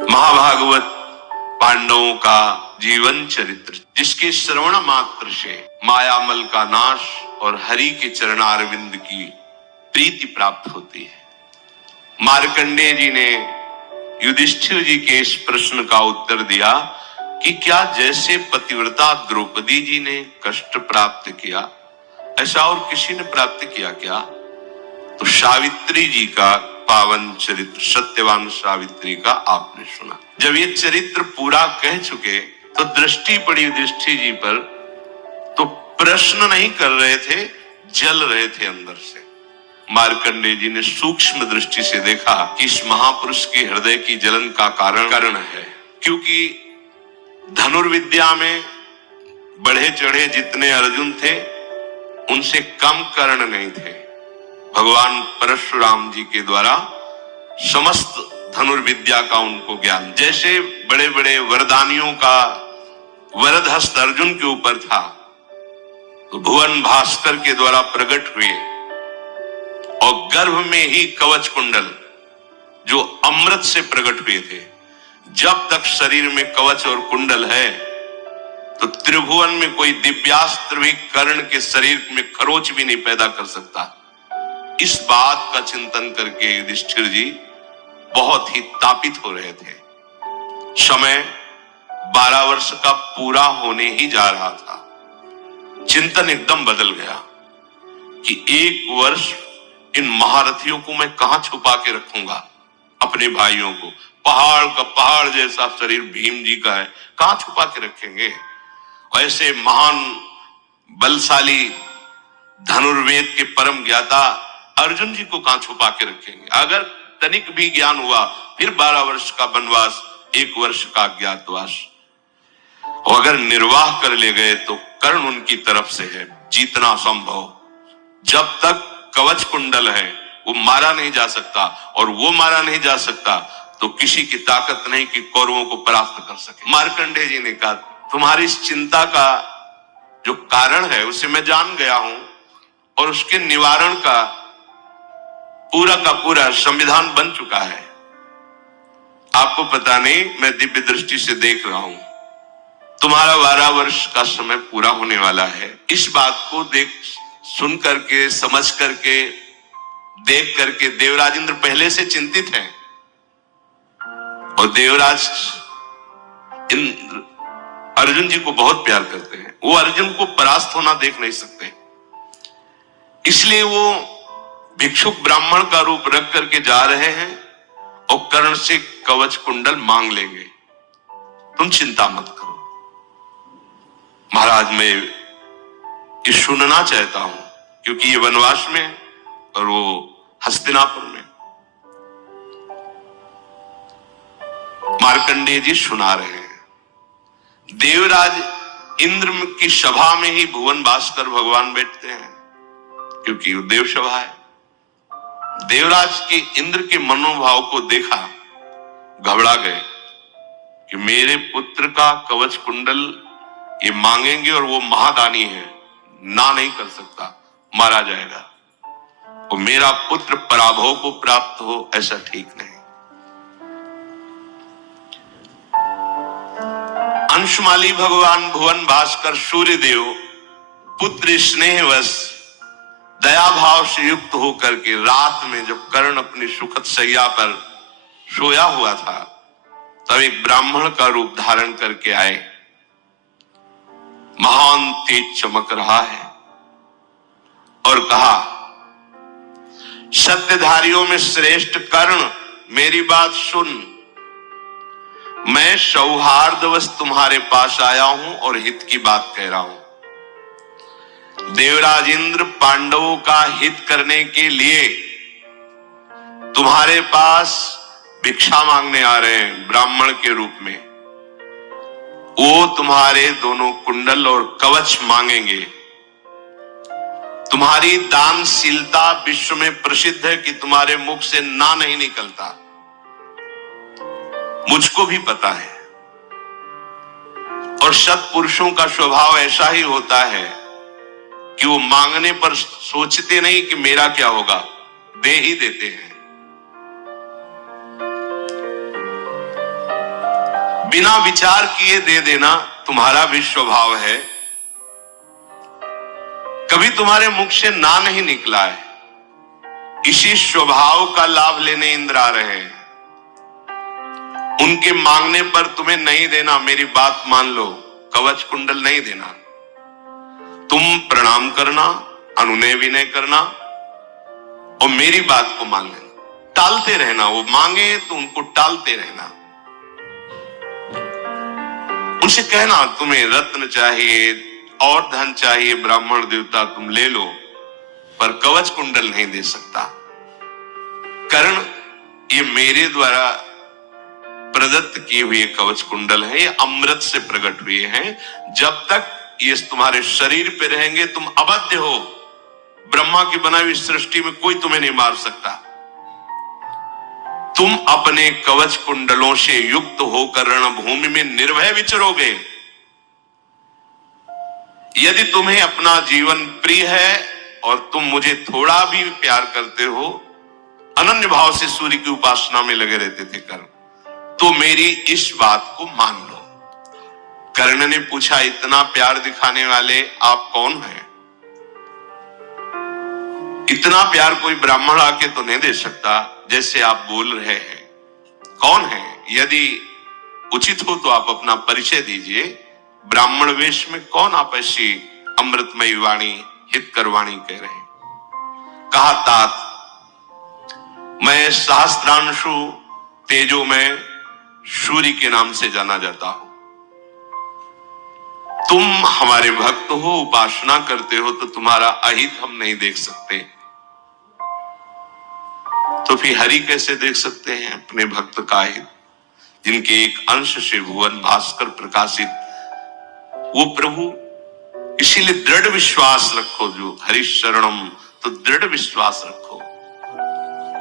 महाभागवत पांडवों का जीवन चरित्र, जिसके श्रवण मात्र से मायामल का नाश और हरि के चरणारविंद की प्रीति प्राप्त होती है। मार्कंडेय जी ने युधिष्ठिर जी के इस प्रश्न का उत्तर दिया कि क्या जैसे पतिव्रता द्रौपदी जी ने कष्ट प्राप्त किया, ऐसा और किसी ने प्राप्त किया क्या? तो सावित्री जी का पावन चरित्र, सत्यवान सावित्री का आपने सुना। जब ये चरित्र पूरा कह चुके तो दृष्टि पड़ी युधिष्ठिर जी पर, तो प्रश्न नहीं कर रहे थे, जल रहे थे अंदर से। मार्कंडेय जी ने सूक्ष्म दृष्टि से देखा कि इस महापुरुष के हृदय की जलन का कारण है, क्योंकि धनुर्विद्या में बढ़े चढ़े जितने अर्जुन थे उनसे कम कर्ण नहीं थे। भगवान परशुराम जी के द्वारा समस्त धनुर्विद्या का उनको ज्ञान, जैसे बड़े बड़े वरदानियों का वरद हस्त अर्जुन के ऊपर था, तो भुवन भास्कर के द्वारा प्रकट हुए और गर्भ में ही कवच कुंडल जो अमृत से प्रकट हुए थे। जब तक शरीर में कवच और कुंडल है तो त्रिभुवन में कोई दिव्यास्त्र भी कर्ण के शरीर में खरोच भी नहीं पैदा कर सकता। इस बात का चिंतन करके युधिष्ठिर जी बहुत ही तापित हो रहे थे। समय 12 वर्ष का पूरा होने ही जा रहा था। चिंतन एकदम बदल गया कि 1 वर्ष इन महारथियों को मैं कहां छुपा के रखूंगा, अपने भाइयों को। पहाड़ का पहाड़ जैसा शरीर भीम जी का है, कहां छुपा के रखेंगे? ऐसे महान बलशाली धनुर्वेद के परम ज्ञाता अर्जुन जी को कहां छुपा के रखेंगे? अगर तनिक भी ज्ञान हुआ फिर 12 वर्ष का वनवास, 1 वर्ष का अज्ञातवास। और अगर निर्वाह कर ले गए तो कर्ण उनकी तरफ से है, जीतना संभव। जब तक कवच कुंडल है वो मारा नहीं जा सकता, और वो मारा नहीं जा सकता तो किसी की ताकत नहीं कि कौरवों को परास्त कर सके। मार्कंडेय जी ने कहा, तुम्हारी इस चिंता का जो कारण है उसे मैं जान गया हूं, और उसके निवारण का पूरा संविधान बन चुका है। आपको पता नहीं, मैं दिव्य दृष्टि से देख रहा हूं। तुम्हारा 12 वर्ष का समय पूरा होने वाला है। इस बात को सुन करके, समझ करके, देख करके देवराज इंद्र पहले से चिंतित हैं, और देवराज इंद्र अर्जुन जी को बहुत प्यार करते हैं। वो अर्जुन को परास्त होना देख नहीं सकते, इसलिए वो भिक्षुक ब्राह्मण का रूप रख करके जा रहे हैं और कर्ण से कवच कुंडल मांग लेंगे। तुम चिंता मत करो महाराज, मैं ये सुनना चाहता हूं, क्योंकि ये वनवास में और वो हस्तिनापुर में। मार्कंडेय जी सुना रहे हैं। देवराज इंद्र की सभा में ही भुवन भास्कर भगवान बैठते हैं, क्योंकि वो देव सभा है। देवराज के इंद्र के मनोभाव को देखा, घबरा गए कि मेरे पुत्र का कवच कुंडल ये मांगेंगे और वो महादानी है, ना नहीं कर सकता, मारा जाएगा, और मेरा पुत्र पराभव को प्राप्त हो, ऐसा ठीक नहीं। अंशमाली भगवान भुवन भास्कर सूर्यदेव पुत्र स्नेहवश दया भाव से युक्त होकर के रात में जब कर्ण अपनी सुखद शैया पर सोया हुआ था, तब एक ब्राह्मण का रूप धारण करके आए। महान तेज चमक रहा है, और कहा, सत्यधारियों में श्रेष्ठ कर्ण, मेरी बात सुन। मैं सौहार्दवश तुम्हारे पास आया हूं और हित की बात कह रहा हूं। देवराज इंद्र पांडवों का हित करने के लिए तुम्हारे पास भिक्षा मांगने आ रहे हैं ब्राह्मण के रूप में। वो तुम्हारे दोनों कुंडल और कवच मांगेंगे। तुम्हारी दानशीलता विश्व में प्रसिद्ध है कि तुम्हारे मुख से ना नहीं निकलता, मुझको भी पता है। और सत्पुरुषों का स्वभाव ऐसा ही होता है कि वो मांगने पर सोचते नहीं कि मेरा क्या होगा, दे ही देते हैं। बिना विचार किए दे देना तुम्हारा भी स्वभाव है। कभी तुम्हारे मुख से ना नहीं निकला है। इसी स्वभाव का लाभ लेने इंद्र आ रहे हैं। उनके मांगने पर तुम्हें नहीं देना, मेरी बात मान लो, कवच कुंडल नहीं देना। तुम प्रणाम करना, अनुनय विनय करना और मेरी बात को मान लेना। टालते रहना, वो मांगे तो उनको टालते रहना। उनसे कहना तुम्हें रत्न चाहिए और धन चाहिए, ब्राह्मण देवता तुम ले लो, पर कवच कुंडल नहीं दे सकता। कारण ये मेरे द्वारा प्रदत्त किए हुए कवच कुंडल है, ये अमृत से प्रकट हुए हैं। जब तक ये तुम्हारे शरीर पे रहेंगे तुम अबद्ध हो। ब्रह्मा की बनाई हुई सृष्टि में कोई तुम्हें नहीं मार सकता। तुम अपने कवच कुंडलों से युक्त होकर रणभूमि में निर्भय विचरोगे। यदि तुम्हें अपना जीवन प्रिय है और तुम मुझे थोड़ा भी प्यार करते हो, अनन्य भाव से सूर्य की उपासना में लगे रहते थे कर्ण, तो मेरी इस बात को मान लो। कर्ण ने पूछा, इतना प्यार दिखाने वाले आप कौन हैं? इतना प्यार कोई ब्राह्मण आके तो नहीं दे सकता जैसे आप बोल रहे हैं। कौन है? यदि उचित हो तो आप अपना परिचय दीजिए। ब्राह्मण वेश में कौन आप ऐसी अमृतमयी वाणी, हितकर वाणी कह रहे हैं? कहा, तात मैं सहस्त्रांशु तेजो में सूर्य के नाम से जाना जाता हूं। तुम हमारे भक्त हो, उपासना करते हो, तो तुम्हारा अहित हम नहीं देख सकते। तो फिर हरि कैसे देख सकते हैं अपने भक्त का हित, जिनके एक अंश से भुवन भास्कर प्रकाशित वो प्रभु। इसीलिए दृढ़ विश्वास रखो, जो हरि शरणम, तो दृढ़ विश्वास रखो,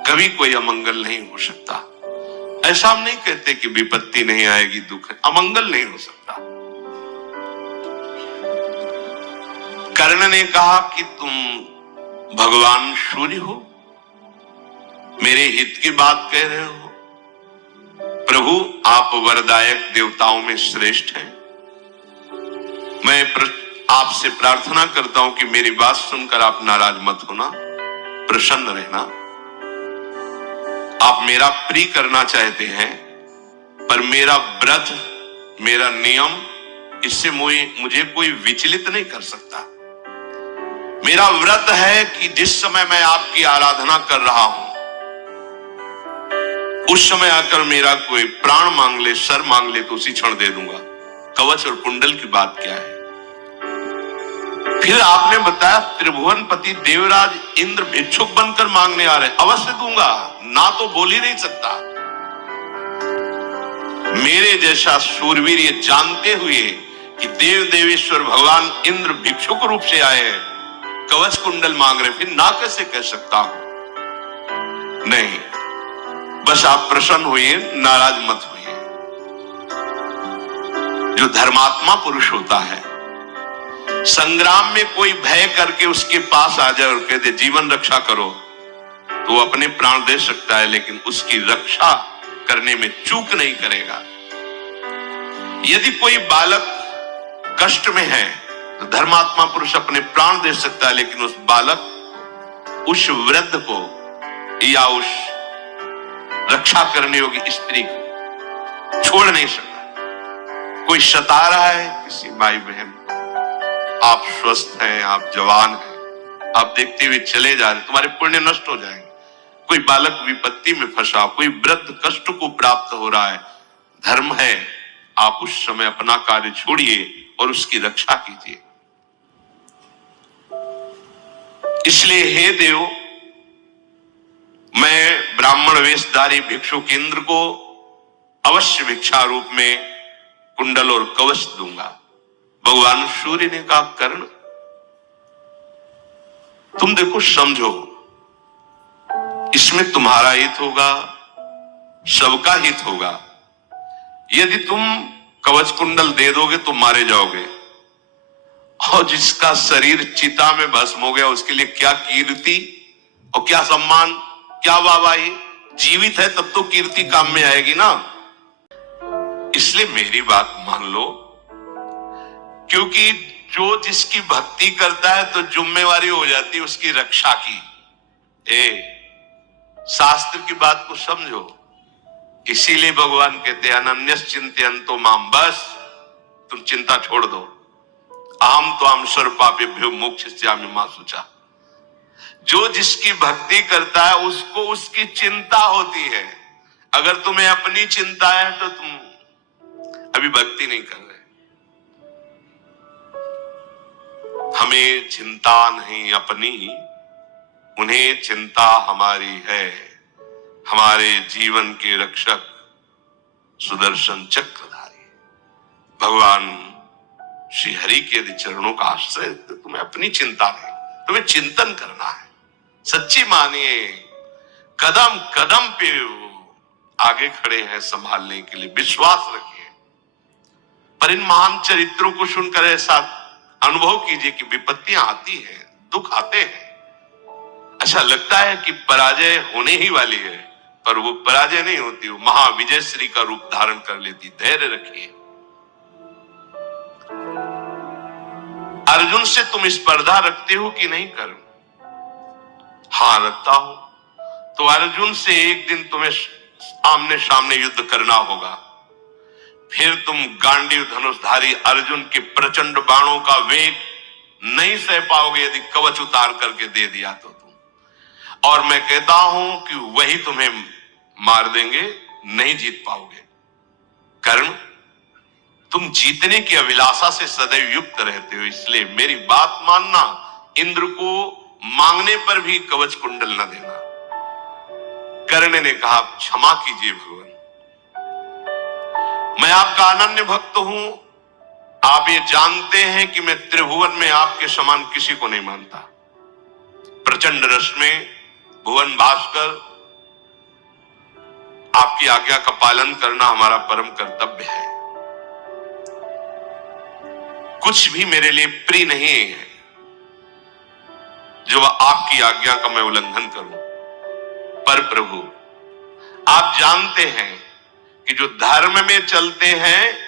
कभी कोई अमंगल नहीं हो सकता। ऐसा हम नहीं कहते कि विपत्ति नहीं आएगी, दुख, अमंगल नहीं हो सकता। कर्ण ने कहा कि तुम भगवान सूर्य हो, मेरे हित की बात कह रहे हो। प्रभु आप वरदायक देवताओं में श्रेष्ठ हैं। मैं आपसे प्रार्थना करता हूं कि मेरी बात सुनकर आप नाराज मत होना, प्रसन्न रहना। आप मेरा प्रिय करना चाहते हैं, पर मेरा व्रत, मेरा नियम, इससे मुझे कोई विचलित नहीं कर सकता। मेरा व्रत है कि जिस समय मैं आपकी आराधना कर रहा हूं, उस समय आकर मेरा कोई प्राण मांग ले, सर मांग ले, तो उसी क्षण दे दूंगा। कवच और कुंडल की बात क्या है? फिर आपने बताया त्रिभुवनपति देवराज इंद्र भिक्षुक बनकर मांगने आ रहे, अवश्य दूंगा, ना तो बोल ही नहीं सकता। मेरे जैसा शूरवीर ये जानते हुए कि देव देवेश्वर भगवान इंद्र भिक्षुक रूप से आए, कवच कुंडल मांग रहे, फिर ना कैसे कह सकता हूं? नहीं, बस आप प्रसन्न हुए, नाराज मत हुए। जो धर्मात्मा पुरुष होता है, संग्राम में कोई भय करके उसके पास आ जाए और कहते जीवन रक्षा करो, तो वो अपने प्राण दे सकता है, लेकिन उसकी रक्षा करने में चूक नहीं करेगा। यदि कोई बालक कष्ट में है तो धर्मात्मा पुरुष अपने प्राण दे सकता है, लेकिन उस बालक, उस वृद्ध को या उस रक्षा करने योग्य स्त्री को छोड़ नहीं सकता। कोई सता रहा है किसी माई बहन को, आप स्वस्थ हैं, आप जवान हैं, आप देखते हुए चले जा रहे, तुम्हारे पुण्य नष्ट हो जाएंगे। कोई बालक विपत्ति में फंसा, कोई वृद्ध कष्ट को प्राप्त हो रहा है, धर्म है आप उस समय अपना कार्य छोड़िए और उसकी रक्षा कीजिए। इसलिए हे देव, मैं ब्राह्मण वेशधारी भिक्षुक इंद्र को अवश्य भिक्षा रूप में कुंडल और कवच दूंगा। भगवान सूर्य ने कहा, कर्ण तुम देखो, समझो, इसमें तुम्हारा हित होगा, सबका हित होगा। यदि तुम कवच कुंडल दे दोगे तो मारे जाओगे, और जिसका शरीर चिता में भस्म हो गया उसके लिए क्या कीर्ति और क्या सम्मान, क्या वाहवाही। जीवित है तब तो कीर्ति काम में आएगी ना। इसलिए मेरी बात मान लो, क्योंकि जो जिसकी भक्ति करता है तो जिम्मेवारी हो जाती है उसकी रक्षा की। शास्त्र की बात को समझो। इसीलिए भगवान कहते हैं अनन्यस चिंतयन्तो माम, बस तुम चिंता छोड़ दो। अहम त्वाम सर्वपापेभ्यो मोक्षयिष्यामि मा शुचा। जो जिसकी भक्ति करता है उसको उसकी चिंता होती है। अगर तुम्हें अपनी चिंता है तो तुम अभी भक्ति नहीं कर रहे। हमें चिंता नहीं अपनी, उन्हें चिंता हमारी है। हमारे जीवन के रक्षक सुदर्शन चक्रधारी भगवान श्री हरि के यदि चरणों का आश्रय, तो तुम्हें अपनी चिंता नहीं, तुम्हें चिंतन करना है। सच्ची मानिए, कदम कदम पे आगे खड़े हैं संभालने के लिए, विश्वास रखिए। पर इन महान चरित्रों को सुनकर ऐसा अनुभव कीजिए कि विपत्तियां आती हैं, दुख आते हैं, अच्छा लगता है कि पराजय होने ही वाली है, पर वो पराजय नहीं होती, वो महाविजय श्री का रूप धारण कर लेती। धैर्य रखिए। अर्जुन से तुम स्पर्धा रखते हो कि नहीं कर? हाँ, रखता हूं। तो अर्जुन से एक दिन तुम्हें आमने सामने युद्ध करना होगा। फिर तुम गांडीव धनुषधारी अर्जुन के प्रचंड बाणों का वेग नहीं सह पाओगे यदि कवच उतार करके दे दिया तो तुम। और मैं कहता हूं कि वही तुम्हें मार देंगे, नहीं जीत पाओगे। कारण तुम जीतने की अभिलाषा से सदैव युक्त रहते हो। इसलिए मेरी बात मानना, इंद्र को मांगने पर भी कवच कुंडल न देना। कर्ण ने कहा क्षमा कीजिए भगवान, मैं आपका अनन्य भक्त हूं। आप ये जानते हैं कि मैं त्रिभुवन में आपके समान किसी को नहीं मानता। प्रचंड रस में भुवन भास्कर, आपकी आज्ञा का पालन करना हमारा परम कर्तव्य है। कुछ भी मेरे लिए प्रिय नहीं है जो आपकी आज्ञा का मैं उल्लंघन करूं। पर प्रभु, आप जानते हैं कि जो धर्म में चलते हैं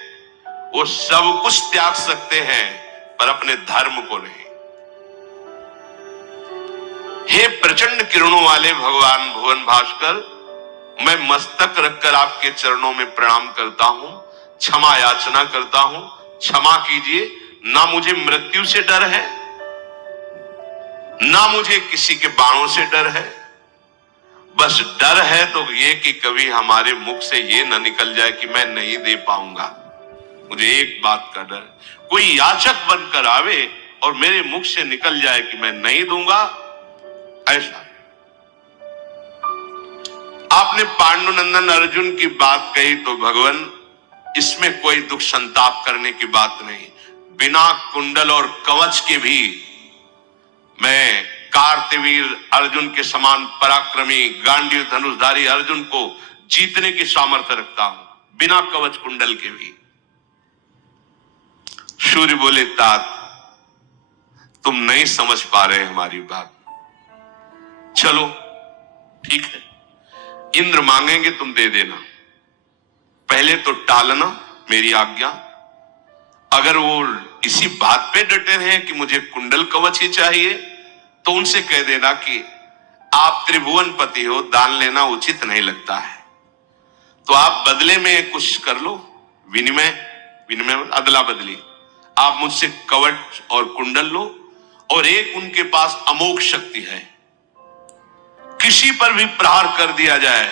वो सब कुछ त्याग सकते हैं, पर अपने धर्म को नहीं। हे प्रचंड किरणों वाले भगवान भुवन भास्कर, मैं मस्तक रखकर आपके चरणों में प्रणाम करता हूं, क्षमा याचना करता हूं। क्षमा कीजिए। ना मुझे मृत्यु से डर है, ना मुझे किसी के बाणों से डर है। बस डर है तो ये कि कभी हमारे मुख से ये न निकल जाए कि मैं नहीं दे पाऊंगा। मुझे एक बात का डर, कोई याचक बनकर आवे और मेरे मुख से निकल जाए कि मैं नहीं दूंगा। ऐसा आपने पांडुनंदन अर्जुन की बात कही तो भगवान, इसमें कोई दुख संताप करने की बात नहीं। बिना कुंडल और कवच के भी मैं कार्तवीर अर्जुन के समान पराक्रमी गांडीव धनुषधारी अर्जुन को जीतने की सामर्थ्य रखता हूं, बिना कवच कुंडल के भी। सूर्य बोले तात, तुम नहीं समझ पा रहे हमारी बात। चलो ठीक है, इंद्र मांगेंगे तुम दे देना, पहले तो टालना मेरी आज्ञा। अगर वो इसी बात पे डटे हैं कि मुझे कुंडल कवच ही चाहिए, तो उनसे कह देना कि आप त्रिभुवन पति हो, दान लेना उचित नहीं लगता है, तो आप बदले में कुछ कर लो। विनिमय, अदला बदली। आप मुझसे कवच और कुंडल लो, और एक उनके पास अमोघ शक्ति है, किसी पर भी प्रहार कर दिया जाए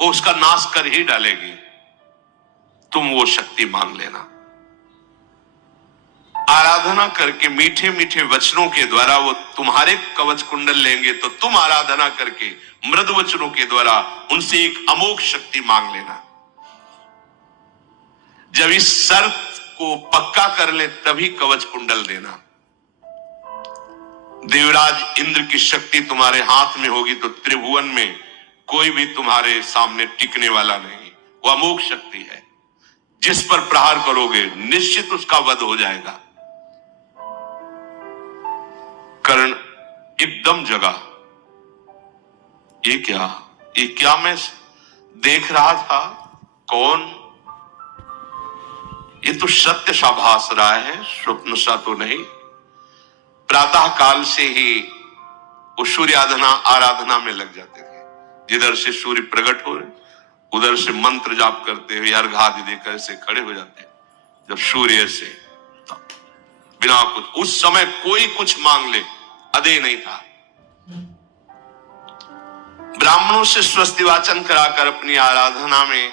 वो उसका नाश कर ही डालेगी। तुम वो शक्ति मांग लेना। आराधना करके मीठे मीठे वचनों के द्वारा वो तुम्हारे कवच कुंडल लेंगे, तो तुम आराधना करके मृदु वचनों के द्वारा उनसे एक अमोघ शक्ति मांग लेना। जब इस शर्त को पक्का कर ले तभी कवच कुंडल देना। देवराज इंद्र की शक्ति तुम्हारे हाथ में होगी तो त्रिभुवन में कोई भी तुम्हारे सामने टिकने वाला नहीं। वो अमोघ शक्ति है, जिस पर प्रहार करोगे निश्चित उसका वध हो जाएगा। कर्ण एकदम जगा। ये क्या मैं देख रहा था? कौन? ये तो सत्य सा भास रहा है, स्वप्न सा तो नहीं। प्रातः काल से ही वो सूर्य आराधना में लग जाते थे। जिधर से सूर्य प्रकट हो रहे उधर से मंत्र जाप करते हुए अर्घ आदि देकर ऐसे खड़े हो जाते। जब सूर्य से बिना कुछ, उस समय कोई कुछ मांग ले अदे नहीं था। ब्राह्मणों से स्वस्ति वाचन कराकर अपनी आराधना में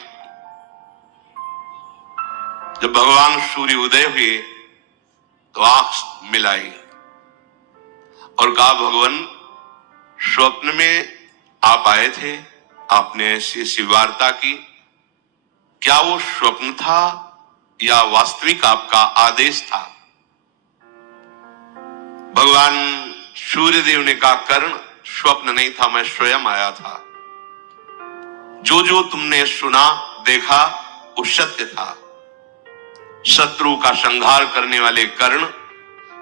जब भगवान सूर्य उदय हुए तो आंख मिलाई और कहा, भगवान स्वप्न में आप आए थे, आपने ऐसी ऐसी वार्ता की, क्या वो स्वप्न था या वास्तविक आपका आदेश था? भगवान सूर्यदेव ने कहा, कर्ण स्वप्न नहीं था, मैं स्वयं आया था। जो जो तुमने सुना देखा वो सत्य था। शत्रु का संहार करने वाले कर्ण,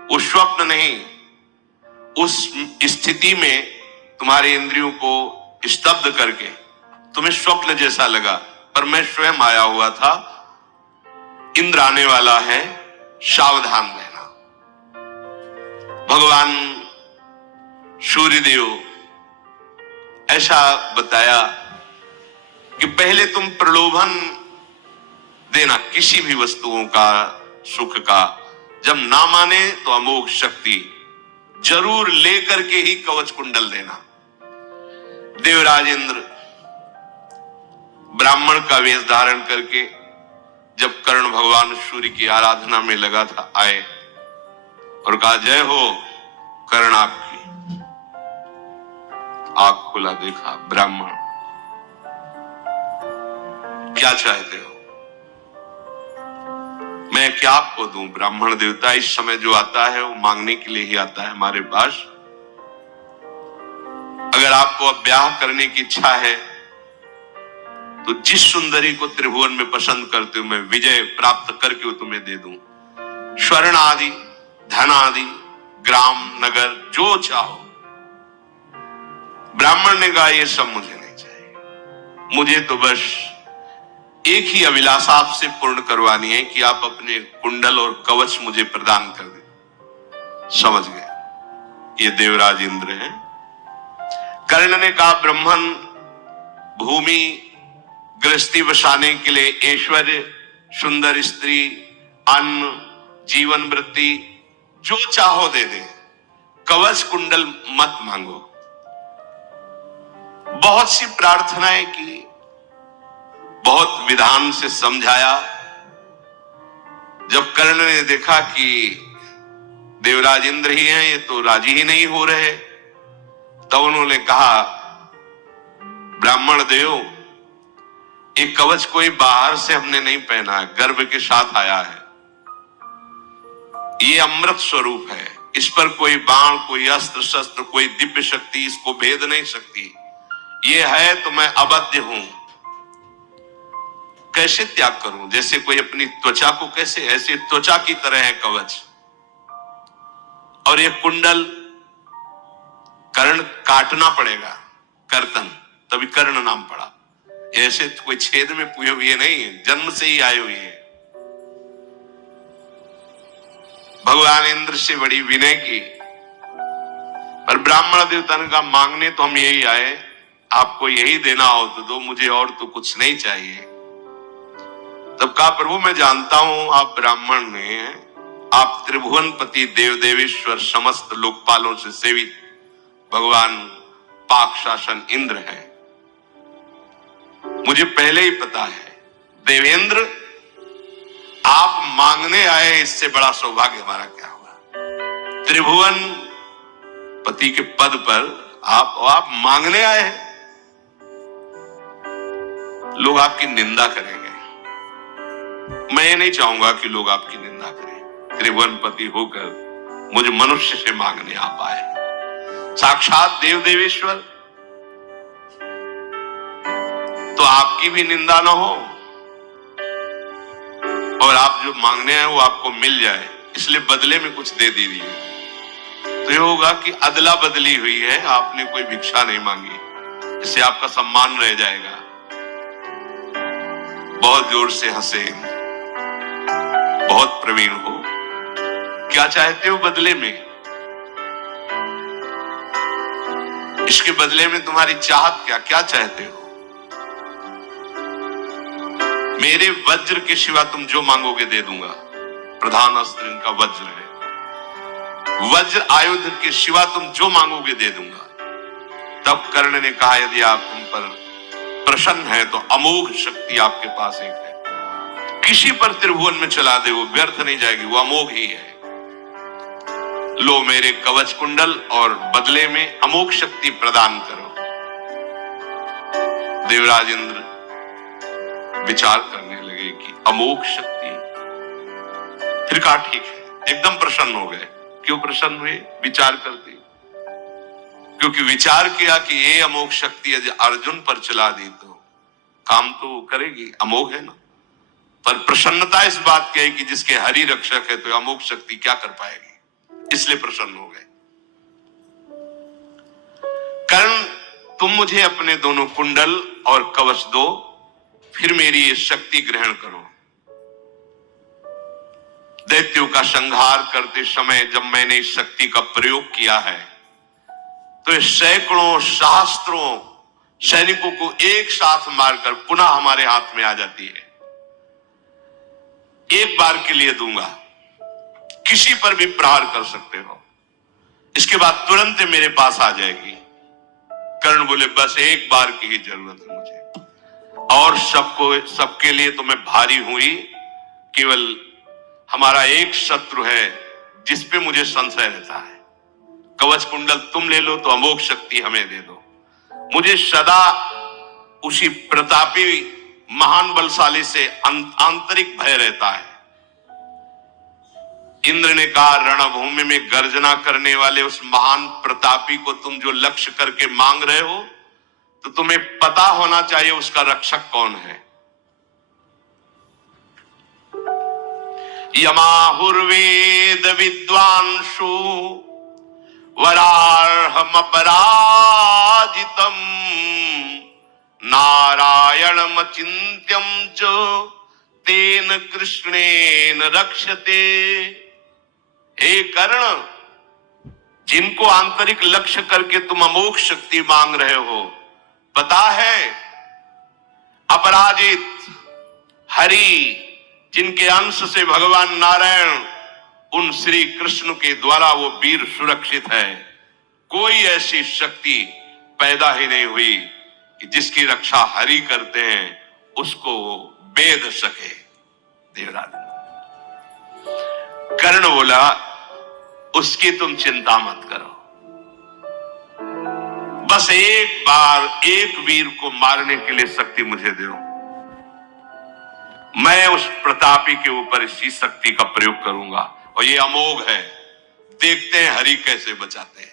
वो स्वप्न नहीं, उस स्थिति में तुम्हारे इंद्रियों को स्तब्ध करके तुम्हें स्वप्न जैसा लगा, पर मैं स्वयं आया हुआ था। इंद्र आने वाला है, सावधान रहना। भगवान सूर्यदेव ऐसा बताया कि पहले तुम प्रलोभन देना किसी भी वस्तुओं का, सुख का, जब ना माने तो अमोघ शक्ति जरूर लेकर के ही कवच कुंडल देना। देवराज इंद्र ब्राह्मण का वेश धारण करके जब कर्ण भगवान सूर्य की आराधना में लगा था, आए और कहा, जय हो कर्ण आपकी। आंख खुला, देखा ब्राह्मण, क्या चाहते हो? मैं क्या आपको दूं? ब्राह्मण देवता इस समय जो आता है वो मांगने के लिए ही आता है हमारे पास। अगर आपको अब ब्याह करने की इच्छा है तो जिस सुंदरी को त्रिभुवन में पसंद करते हो मैं विजय प्राप्त करके वो तुम्हें दे दूं। स्वर्ण आदि, धन आदि, ग्राम, नगर, जो चाहो। ब्राह्मण ने कहा, ये सब मुझे नहीं चाहिए, मुझे तो बस एक ही अभिलाषा आपसे पूर्ण करवानी है कि आप अपने कुंडल और कवच मुझे प्रदान कर दें। समझ गए, ये देवराज इंद्र हैं। कर्ण ने कहा, ब्राह्मण भूमि गृहस्थी बसाने के लिए ऐश्वर्य, सुंदर स्त्री, अन्न, जीवन वृत्ति जो चाहो दे दे, कवच कुंडल मत मांगो। बहुत सी प्रार्थनाएं की, बहुत विधान से समझाया। जब कर्ण ने देखा कि देवराज इंद्र ही हैं, ये तो राजी ही नहीं हो रहे, तब उन्होंने कहा, ब्राह्मण देव, ये कवच कोई बाहर से हमने नहीं पहना है, गर्भ के साथ आया है। ये अमृत स्वरूप है, इस पर कोई बाण, कोई अस्त्र शस्त्र, कोई दिव्य शक्ति इसको भेद नहीं सकती। ये है तो मैं अबध्य हूं, कैसे त्याग करूं? जैसे कोई अपनी त्वचा को, कैसे, ऐसे त्वचा की तरह है कवच। और ये कुंडल कर्ण काटना पड़ेगा, कर्तन, तभी कर्ण नाम पड़ा। ऐसे कोई छेद में पुए हुए नहीं है, जन्म से ही आए हुए हैं। भगवान इंद्र से बड़ी विनय की, पर ब्राह्मण देवता ने कहा, मांगने तो हम यही आए, आपको यही देना हो तो दो, मुझे और तो कुछ नहीं चाहिए। तब कहा, प्रभु मैं जानता हूं आप ब्राह्मण ने, आप त्रिभुवनपति देव देवेश्वर समस्त लोकपालों से सेवित भगवान पाक शासन इंद्र है, मुझे पहले ही पता है। देवेंद्र आप मांगने आए, इससे बड़ा सौभाग्य हमारा क्या हुआ? त्रिभुवन पति के पद पर आप मांगने आए हैं। लोग आपकी निंदा करेंगे, मैं ये नहीं चाहूंगा कि लोग आपकी निंदा करें। त्रिभुवनपति होकर मुझे मनुष्य से मांगने आप आए, साक्षात देव देवेश्वर, तो आपकी भी निंदा ना हो और आप जो मांगने हैं वो आपको मिल जाए, इसलिए बदले में कुछ दे दीजिए। तो ये होगा कि अदला बदली हुई है, आपने कोई भिक्षा नहीं मांगी, इससे आपका सम्मान रह जाएगा। बहुत जोर से हंसे। बहुत प्रवीण हो, क्या चाहते हो बदले में? इसके बदले में तुम्हारी चाहत क्या? क्या चाहते हो? मेरे वज्र के सिवा तुम जो मांगोगे दे दूंगा। प्रधान अस्त्र इनका वज्र है। वज्र आयुध के सिवा तुम जो मांगोगे दे दूंगा। तब कर्ण ने कहा, यदि आप तुम पर प्रसन्न है तो अमोघ शक्ति आपके पास एक है, किसी पर त्रिभुवन में चला दे, वो व्यर्थ नहीं जाएगी, वो अमोघ ही है। लो मेरे कवच कुंडल और बदले में अमोघ शक्ति प्रदान करो। देवराज इंद्र विचार करने लगे कि अमोघ शक्ति। फिर कहा ठीक है, एकदम प्रसन्न हो गए। क्यों प्रसन्न हुए? विचार करते, क्योंकि विचार किया कि ये अमोघ शक्ति यदि अर्जुन पर चला दी तो काम तो करेगी, अमोघ है ना। पर प्रसन्नता इस बात की है कि जिसके हरि रक्षक है तो अमोघ शक्ति क्या कर पाएगी, इसलिए प्रसन्न हो गए। कर्ण, तुम मुझे अपने दोनों कुंडल और कवच दो, फिर मेरी ये शक्ति ग्रहण करो। दैत्यों का संहार करते समय जब मैंने इस शक्ति का प्रयोग किया है तो सैकड़ों सहस्त्रों सैनिकों को एक साथ मारकर पुनः हमारे हाथ में आ जाती है। एक बार के लिए दूंगा, किसी पर भी प्रहार कर सकते हो, इसके बाद तुरंत मेरे पास आ जाएगी। कर्ण बोले, बस एक बार की ही जरूरत है मुझे, और सबके लिए तो मैं भारी हुई। केवल हमारा एक शत्रु है जिस पे मुझे संशय रहता है। कवच कुंडल तुम ले लो तो अमोघ शक्ति हमें दे दो। मुझे सदा उसी प्रतापी महान बलशाली से आंतरिक भय रहता है। इंद्र ने कहा, रणभूमि में गर्जना करने वाले उस महान प्रतापी को तुम जो लक्ष्य करके मांग रहे हो तो तुम्हें पता होना चाहिए उसका रक्षक कौन है। यमाहुर्वेद विद्वांसु वरार्हम अपराजितम नारायणम चिंत्यम च तेन कृष्णेन रक्षते। हे कर्ण, जिनको आंतरिक लक्ष्य करके तुम अमोघ शक्ति मांग रहे हो, पता है अपराजित हरि, जिनके अंश से भगवान नारायण, उन श्री कृष्ण के द्वारा वो वीर सुरक्षित है। कोई ऐसी शक्ति पैदा ही नहीं हुई कि जिसकी रक्षा हरि करते हैं उसको भेद सके। देवराज कर्ण बोला, उसकी तुम चिंता मत करो, बस एक बार एक वीर को मारने के लिए शक्ति मुझे दो, मैं उस प्रतापी के ऊपर इसी शक्ति का प्रयोग करूंगा, और ये अमोघ है, देखते हैं हरि कैसे बचाते हैं।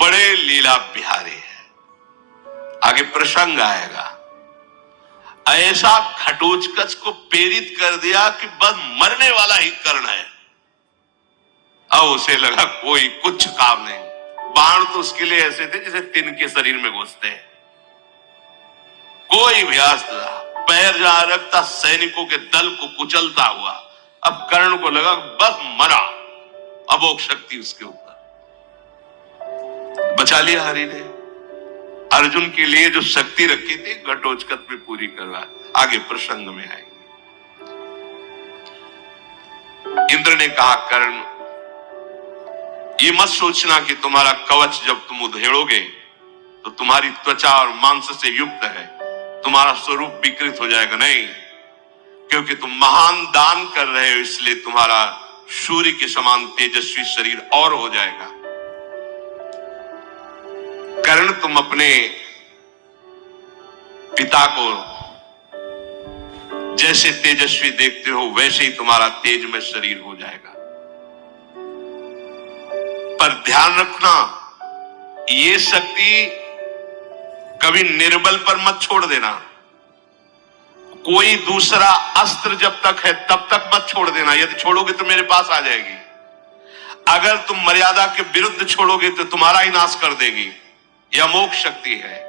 बड़े लीला बिहारी है। आगे प्रसंग आएगा, ऐसा घटोत्कच को प्रेरित कर दिया कि बस मरने वाला ही कर्ण है। अब उसे लगा कोई कुछ काम नहीं। बाण तो उसके लिए ऐसे थे जैसे तिनके शरीर में घुसते हैं। कोई भी अस्त्र पैर जहां रखता सैनिकों के दल को कुचलता हुआ। अब कर्ण को लगा बस मरा, अमोघ शक्ति उसके ऊपर। बचा लिया हरि ने। अर्जुन के लिए जो शक्ति रखी थी घटोत्कच में पूरी करवा। आगे प्रसंग में आएगी। इंद्र ने कहा, कर्ण ये मत सोचना कि तुम्हारा कवच जब तुम उधेड़ोगे तो तुम्हारी त्वचा और मांस से युक्त है, तुम्हारा स्वरूप विकृत हो जाएगा। नहीं, क्योंकि तुम महान दान कर रहे हो, इसलिए तुम्हारा सूर्य के समान तेजस्वी शरीर और हो जाएगा। कर्ण, तुम अपने पिता को जैसे तेजस्वी देखते हो वैसे ही तुम्हारा तेजमय शरीर हो जाएगा। पर ध्यान रखना, ये शक्ति कभी निर्बल पर मत छोड़ देना। कोई दूसरा अस्त्र जब तक है तब तक मत छोड़ देना। यदि छोड़ोगे तो मेरे पास आ जाएगी। अगर तुम मर्यादा के विरुद्ध छोड़ोगे तो तुम्हारा ही नाश कर देगी। यह अमोघ शक्ति है।